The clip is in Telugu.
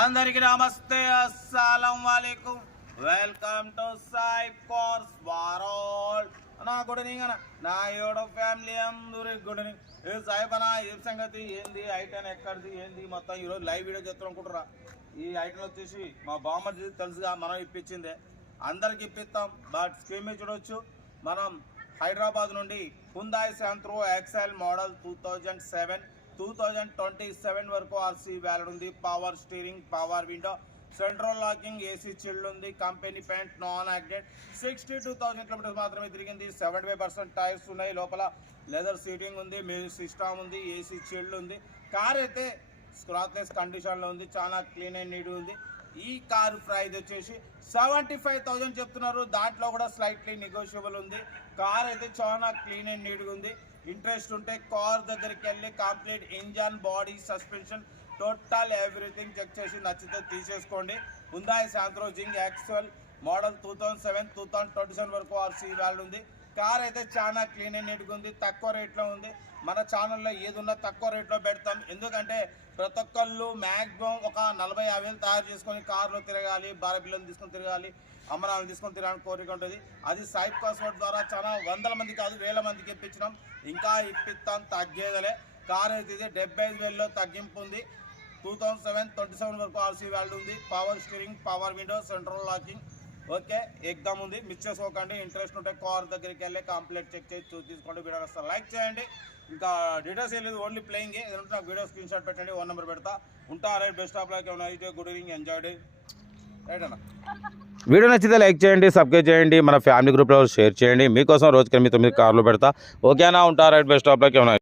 అందరికి నమస్తే, అస్సలం వాలేకుం. Welcome to Sai cars world. నా గుడ్ ఈవినింగ్ అన్న, నా యూట్యూబ్ ఫ్యామిలీ అందరూ గుడ్ ఈవినింగ్. ఏ సాయిబనా, ఏం సంగతి, ఏంది ఐటెన్ ఎక్కడిది, ఏంది మొత్తం ఈరోజు లైవ్ వీడియో చేస్తాం అనుకుంటారా? ఈ ఐటెన్ వచ్చేసి మా బామ్మది తెలుసుగా, మనం ఇప్పించిందే, అందరికి ఇప్పిస్తాం. బట్ స్క్రీన్ మీద చూడవచ్చు, మనం హైదరాబాద్ నుండి హుందాయ్ శాంత్రో ఎక్సెల్ మోడల్ 2027 వరకు ఆర్సీ వ్యాలిడ్ ఉంది. Power steering, power window, central locking, AC chilled ఉంది. Company paint, non acted. 62,000 kilometres మాత్రమే తిరిగింది. 75% టైర్స్ ఉన్నాయి. లోపల లెదర్ సీటింగ్ ఉంది, మ్యూజిక్ సిస్టమ్ ఉంది, ఏసీ చిల్డ్ ఉంది. కార్ అయితే స్క్రాచ్లెస్ కండిషన్లో ఉంది, చాలా క్లీన్ అండ్ నీట్ ఉంది. ఈ కారు ప్రైస్ వచ్చేసి 75,000 చెప్తున్నారు. దాంట్లో కూడా స్లైట్లీ నెగోషియబుల్ ఉంది. కార్ అయితే చాలా క్లీన్ అండ్ నీట్గా ఉంది. ఇంట్రెస్ట్ ఉంటే కార్ దగ్గరికి వెళ్ళి complete engine, body, suspension, total everything check చేసి నచ్చితే తీసేసుకోండి. హుందాయ్ శాంత్రో జింగ్ ఎక్సెల్ మోడల్ 2027 వరకు ఆర్సీ వ్యాలిడ్ ఉంది. కార్ అయితే చాలా క్లీన్ అండ్ నీట్గా ఉంది, తక్కువ రేట్లో ఉంది. మన ఛానల్లో ఏది ఉన్నా తక్కువ రేట్లో పెడతాం. ఎందుకంటే ప్రతి ఒక్కళ్ళు మ్యాక్సిమం ఒక 40-50 తయారు చేసుకొని కార్లో తిరగాలి, భార్య పిల్లలు తీసుకొని తిరగాలి, అమ్మనాలను తీసుకొని తిరగాలని కోరిక ఉంటుంది. అది సాయి కార్స్ ద్వారా చాలా వందల మంది కాదు, వేల మందికి ఇప్పించినాం. ఇంకా ఇప్పిస్తాం, తగ్గేదలే. కార్ అయితే ఇది 75,000లో తగ్గింపు ఉంది. 2027 వరకు ఆర్సీ వ్యాలిడ్ ఉంది. Power steering, power window, central locking okay, ఎగ్దమ్ ఉంది. మిస్ చేసుకోకండి. ఇంట్రెస్ట్ ఉంటే కార్ దగ్గరికి వెళ్ళి కంప్లీట్ చెక్ చేసి తీసుకోండి. వీడియో వస్తే లైక్ చేయండి. ఇంకా డీటెయిల్స్ ఏం లేదు, ఓన్లీ ప్లేయింగ్. ఏదంటే నాకు వీడియో స్క్రీన్ షాట్ పెట్టండి, 1 నెంబర్ పెడతా. ఉంటా. Right, best of like. Good evening, enjoy day. Right అన్న. వీడియో నచ్చితే లైక్ చేయండి, సబ్స్క్రైబ్ చేయండి, మన ఫ్యామిలీ గ్రూప్లో షేర్ చేయండి. మీకోసం రోజుకి 8-9 కార్లు పెడతా. ఓకేనా? ఉంటా. Right, best of like.